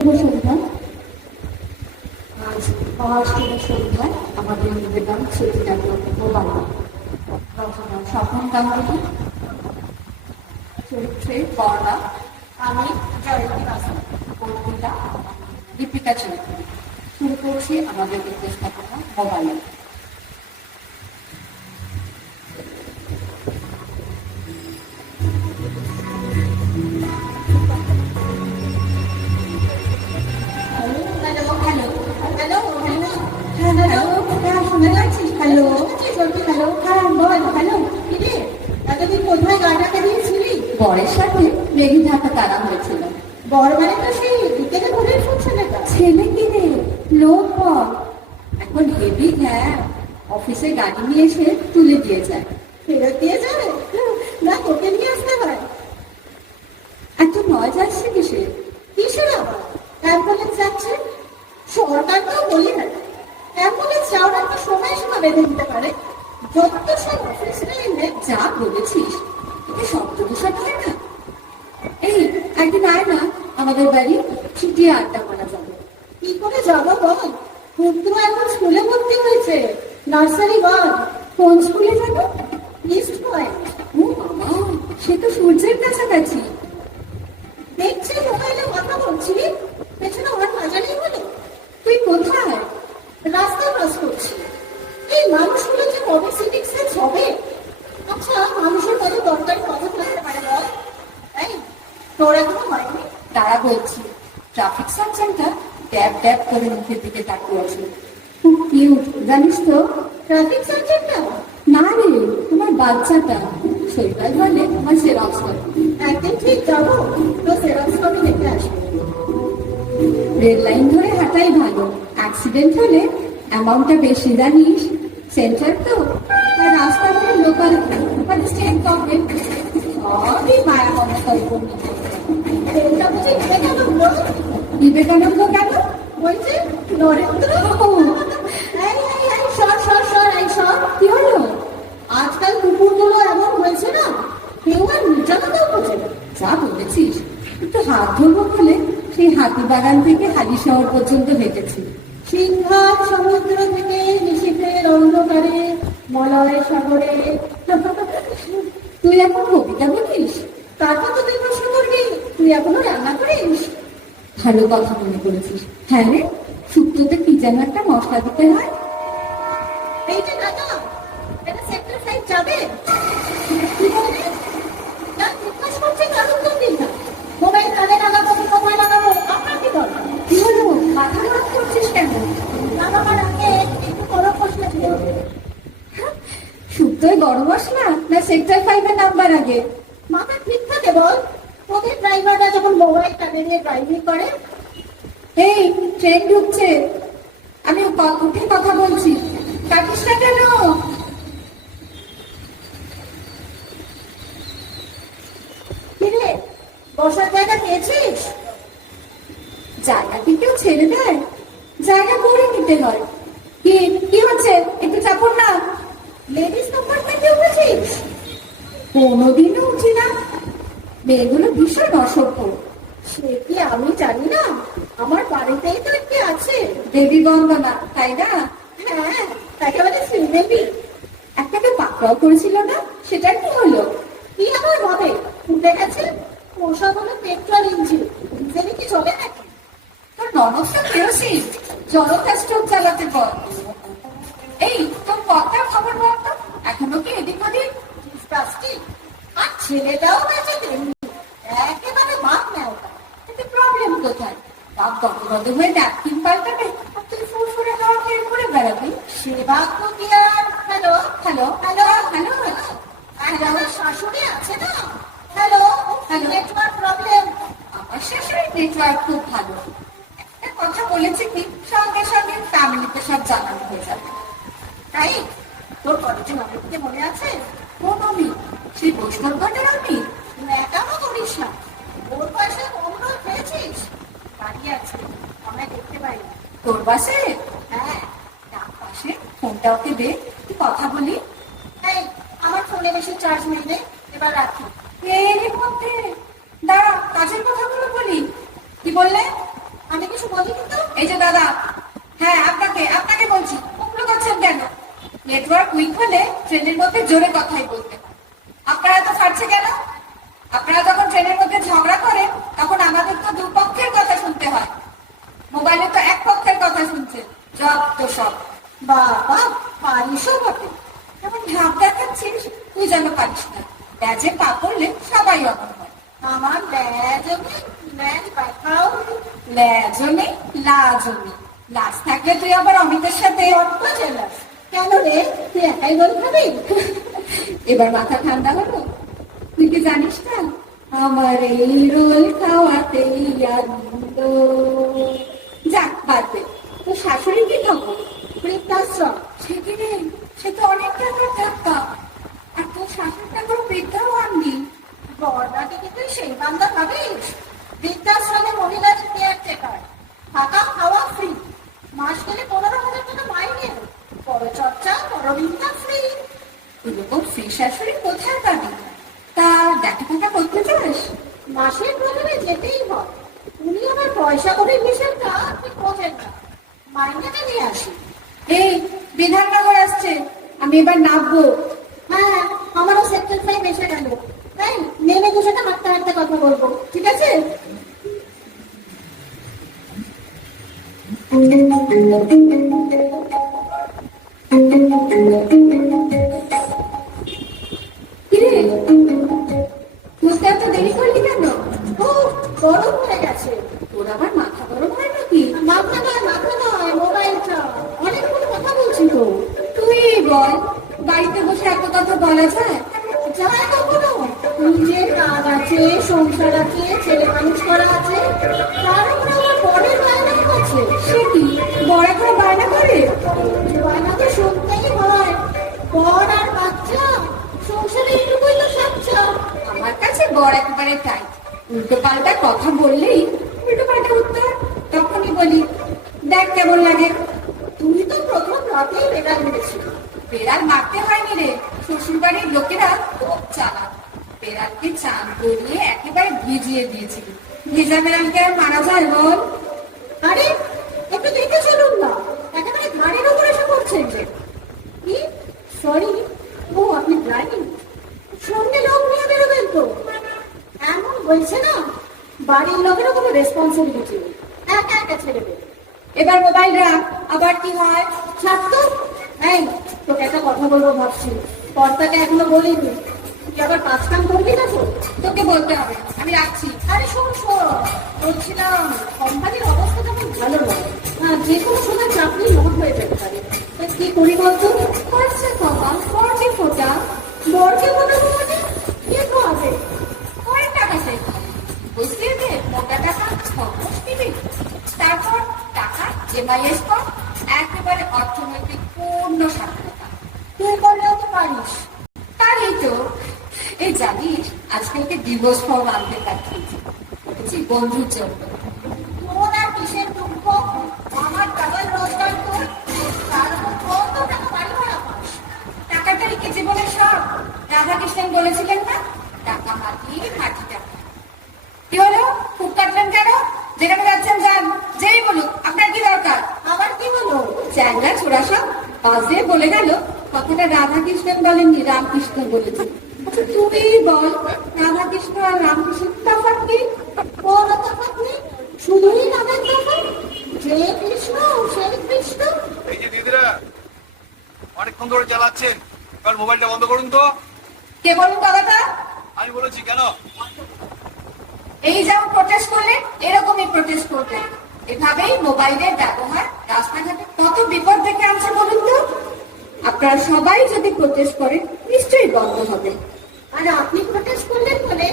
সন্ধ্যায় আজ মহাষ্টমীর সন্ধ্যায় আমাদের নিবেদন সচিদাগ্রহ মোবাইল রচনা স্বপন গাঙ্গুলি, চরিত্রে বর্ণা, আমি জয়ন্তী বাসন, কর্তিকা দীপিকা চৌধুরী। শুরু করছি আমাদের উপস্থাপনা মোবাইলে। বরের সাথে রেগে ঢাকা তারা হয়েছিল। বর মানে তো সেই বিকেলে ঘুরে ফুটছে না, ছেলে কিনে লোক বর এখন হেভি। হ্যাঁ, অফিসে গাড়ি নিয়ে এসে তুলে দিয়ে যায়। ফেরত দিয়ে যাবে না তোকে নিয়ে আসতে হয়? এত নয় যাচ্ছে কিসে? কিসের আবার অ্যাম্বুলেন্স যাচ্ছে? সরকার তো বলি না অ্যাম্বুলেন্স যাওয়ার একটা সময় সীমা বেঁধে দিতে পারে। যত সব অফিস লাইনে যা বলেছিস, এতে শব্দ দূষণ হয় না? এই একদিন আয় না আমাদের বাড়ি, ছুটি আড্ডা মারা যাবে। কি করে যাবো বল? পুত্র এখন স্কুলে ভর্তি হয়েছে, নার্সারি ওয়ান। কোন স্কুলে যাবো? East point. ও বাবা, সে তো সূর্যের কাছাকাছি। দেখছি মোবাইলে কথা বলছি, পেছনে আমার বাজারেই হলো। তুই কোথায়? রাস্তায় ক্রস করছি। এই মানুষগুলো যে কবে সিভিক সেন্স হবে? আচ্ছা, মানুষের কত দরকারি কখন থাকতে পারে বল? তাই তোর এখনো হয়নি? তারা বলছি ট্রাফিক সার্জেন্টটা ট্যাপ ট্যাপ করে মুখের দিকে তাকিয়ে আছে। খুব কিউট জানিস তো। ট্রাফিক সার্জেন্টটা? না রে, তোমার বাচ্চাটা। শৈবাল বলে আমার জেরক্স করে। একদিন ঠিক যাবো, তো জেরক্স কপি দেখে আসবো। রেল লাইন ধরে হাঁটাই ভালো, অ্যাক্সিডেন্ট হলে অ্যামাউন্টটা বেশি জানিস। সেন্টার তো, আর রাস্তা ধরে লোকাল স্টেট গভর্নমেন্ট সবই মায়া মমতার উপর নির্ভর করে। ট্রেনটা বুঝি বিবেকানন্দ? বিবেকানন্দ কেন? ওই যে নরেন্দ্র। কি হলো? আজকাল কুকুরগুলো এমন হয়েছে না, কেউ আর নির্যাতনও বোঝে না। যা বলেছিস, একটু হাত ধরবো বলে সেই হাতি বাগান থেকে হালি শহর পর্যন্ত হেঁটেছি। সিংহার সমুদ্র থেকে নিশীথের অন্ধকারে মলয় সাগরে। তুই এখন কবিতা বলিস? তারপর তো তুই প্রশ্ন করবি, তুই এখনো রান্না করিস? ভালো কথা মনে করেছিস। হ্যাঁ রে, শুক্তোতে কি যেন একটা মশলা দিতে হয়। এই যে দাদা, এটা সেক্টর 5 যাবে? কি বলে? না, জিজ্ঞাসা করছে কারণ তো দিন না। মোবাইল কানে লাগাবো কি কোথায় লাগাবো, আপনার কি দরকার? কি হলো, মাথা খারাপ করছিস কেন? লাগাবার আগে একটু বড় প্রশ্ন ছিল। শুক্তোয় বড় মশলা না সেক্টর 5 এর নাম্বার আগে? মাথা ঠিক থাকে বল? তোদের ড্রাইভাররা যখন মোবাইল কানে নিয়ে ড্রাইভিং করে। এই ট্রেন ঢুকছে, আমি উঠে কথা বলছি, কাটিস না কেন? কিরে, বসার জায়গা পেয়েছিস? জায়গা কি কেউ ছেড়ে দেয়? জায়গা করে নিতে হয়। কি কি হচ্ছে, একটু চাপড় না। লেডিস কম্পার্টমেন্টে উঠেছিস? কোনোদিনও উঠি না। মেয়েগুলো ভীষণ অসভ্য। সে কি আমি জানি না? আমার বাড়িতেই তো একটি আছে, দেবী বন্দনা, তাই না? হ্যাঁ, একেবারে শ্রীদেবী। একটাকে পাকড়াও করেছিল না, সেটা কি হলো? কি আবার হবে, উঠে গেছে। ওসব হলো পেট্রোল ইঞ্জিন, ডিজেলে কি চলে নাকি? তোর ননদটা কেরোসিন, জনতা স্টোভ চালাতে বল। এই তোর কথার খবর বলতো, এখনো কি এদিক ওদিক? প্লাস্টিক আর ছেলেটাও বেঁচে তেমনি, একেবারে ভাত নেও। এতে প্রবলেম কোথায়? বাপ গত হয়ে ন্যাপকিন পাল্টাবে আর তুই ফুরফুরে হাওয়া খেয়ে ঘুরে বেড়াবি। সেবা তো কি আর। হ্যালো হ্যালো হ্যালো হ্যালো আর আমার শাশুড়ি আছে না? Hello hello, network problem. আমার শাশুড়ির নেটওয়ার্ক খুব ভালো। একটা কথা বলেছে কি, সঙ্গে সঙ্গে ফ্যামিলিতে সব জানানো হয়ে যাবে। তাই তোর কলেজে নবীনকে মনে আছে? কোন আমি? সেই বৈষ্ণব ঘাটের আমি? ন্যাকামো করিস না, ওর পাশে অমর পেয়েছিস? বাড়ি আছে, আমরা দেখতে পাই না। তোর বাসে? হ্যাঁ। ডাক পাশে, ফোনটা ওকে দে, তুই কথা বলি। এই, আমার ফোনে বেশি চার্জ নেই রে, এবার রাখি। এর মধ্যে দাঁড়া, কাজের কথাগুলো বলি। কি বললে? আমি এই যে দাদা, হ্যাঁ আপনাকে আপনাকে বলছি, ওগুলো করছেন কেন? নেটওয়ার্ক উইক হলে ট্রেনের মধ্যে জোরে কথাই বলতে হয়। আপনারা তো ছাড়ছে কেন? আপনারা যখন ট্রেনের মধ্যে ঝগড়া করেন তখন আমাদের তো দুপক্ষের কথা শুনতে হয়, মোবাইলে তো এক পক্ষের কথা শুনছেন। সব তো সব বাবা, পারিসও বটে। এমন ভাব দেখাচ্ছিস তুই যেন পারিস না। ব্যাজে পা পড়লে সবাই অমন হয়। আমার ল্যাজও নেই, ল্যাজ ব্যথাও নেই। ল্যাজও নেই, লাজও নেই। লাজ থাকলে তুই আবার অমিতের সাথে বড্ড জেলাস। কেন রে, তুই একাই রোল খাবি? এবার মাথা ঠান্ডা হলো। তুই কি জানিস না, আমার এই রোল খাওয়াতেই আনন্দ। যাক বাদ দে, তোর শাশুড়ি কি খবর? বৃদ্ধাশ্রম। সে কি রে, সে তো অনেক টাকার টাকা। আর তোর শাশুড়িটা কোনো বৃদ্ধাও হননি। বর্ণাকে কি তুই সেই বান্দা ভাবিস? বৃদ্ধাশ্রমে মহিলা কেয়ারটেকার, থাকা খাওয়া ফ্রি, মাস গেলে 15,000 টাকা মাইনে, পরচর্চা পরবিদ্যা ফ্রি। এরকম ফ্রি শাশুড়ি কোথায় পাবি? তা দেখা টাকা করতে চাস? মাসের প্রথমে যেতেই হয়। উনি আমার পয়সা করে হিসেবটা তুই খোঁজেন না, মাইনেটা নিয়ে আসি। এই বিধাননগর আসছে, আমি এবার নামবো। হ্যাঁ, আমারও সেক্টর 5 এসে গেল। তাই নেমে তোর সাথে হাঁটতে হাঁটতে কথা বলবো, ঠিক আছে? কিরে, বুঝতে এত দেরি করলি কেন? ও, গরম হয়ে গেছে। তোর আবার মাথা গরম হয় নাকি? মাথা নয়, মোবাইলটা। অনেকক্ষণ কথা বলছি তো। তুই বল, বাড়িতে বসে এত কথা বলা যায়? যায় কখনো? নিজের কাজ আছে, সংসার আছে, ছেলে মানুষ করা আছে, তার উপরে আমার বরের বায়নাও আছে। সে কি বড় করে বায়না করে? বায়না তো শুনতেই হয়। বর আর বাচ্চা, সংসারে একটুকুই তো সাচ্চা। আমার কাছে বড় একেবারে তাই, উল্টো পাল্টা কথা বললেই উল্টো পাল্টা উত্তর। তখনই বলি, দেখ কেমন লাগে। তুমি তো প্রথম রাতেই বেড়া মেরেছিল। বেড়াল মারতে হয়নি রে, শ্বশুর বাড়ির লোকেরা খুব চালাক। বেড়ালকে চান করিয়ে একেবারে ভিজিয়ে দিয়েছিল। ভেজা বেড়ালকে আর মারা যায় বল? আরে, একটু দেখে চলুন না, একেবারে ঘাড়ের উপর এসে পড়ছেন যে। কি? সরি। ও, আপনি ড্রাইভিং? সঙ্গে লোক নিয়ে বেরোবেন তো? এমন বলছে না, বাড়ির লোকেরও কোনো রেসপন্সিবিলিটি নেই, একা একা ছেড়ে দেবে। এবার মোবাইল রাখ, আবার কি হয়? ছাড়তো। এই, তোকে একটা কথা বলবো ভাবছি, কর্তাকে এখনো বলিনি। তুই আবার কাজ কাম করবি না তো? তোকে বলতে হবে, আমি রাখছি। আরে শোন, বলছিলাম কোম্পানির অবস্থা তেমন ভালো নয়। যে কোনো সময় চাকরি নট হয়ে যেতে পারে। তা কি করি বলতো? করছে বাবা, করছে ফোটা। বরকে মনে মানে কে খাওয়াবে? কয় টাকা চাই? বুঝলি যে মোটা টাকা খরচ দিবি, তারপর টাকা এমআইএস কর, একেবারে অর্থনৈতিক পূর্ণ স্বাধীনতা। তুই করলেও তো পারিস। তারই তো, এই জানিস আজকালকে ডিভোর্স ফর্ম আনতে পাঠিয়েছি বন্ধুর জন্য। তোর আর কিসের দুঃখ? আমার টাকার রোজগার তো, তার উপর কত টাকা বাড়ি ভাড়া পাস? টাকাটাই কি জীবনের সব? রাধাকৃষ্ণন বলেছিলেন না, টাকা মাটি, মাটি টাকা। কি হলো, খুব কাটলেন কেন? যেখানে যাচ্ছেন যান, যেই বলুক আপনার কি দরকার। আবার কি হলো? চ্যাংরা ছোড়া সব বাজে বলে গেল। কথাটা রাধাকৃষ্ণন বলেননি, রামকৃষ্ণ বলেছেন। আচ্ছা তুই বল, রাধাকৃষ্ণ আর রামকৃষ্ণ তফাৎ কি? কোনো তফাৎ নেই, শুধুই নামের তফাৎ। যে কৃষ্ণ সেই কৃষ্ণ। এই যে দিদিরা অনেকক্ষণ ধরে চালাচ্ছেন, এবার মোবাইলটা বন্ধ করুন তো। কে বলুন কথাটা? আমি বলেছি কেন? এই যেমন প্রটেস্ট করলে এরকমই প্রটেস্ট করবে। এভাবেই মোবাইলের ব্যবহার রাস্তাঘাটে কত বিপদ ডেকে আনছে বলুন তো। আপনারা সবাই যদি প্রটেস্ট করেন নিশ্চয়ই বন্ধ হবে। আর আপনি প্রটেস্ট করলেন বলে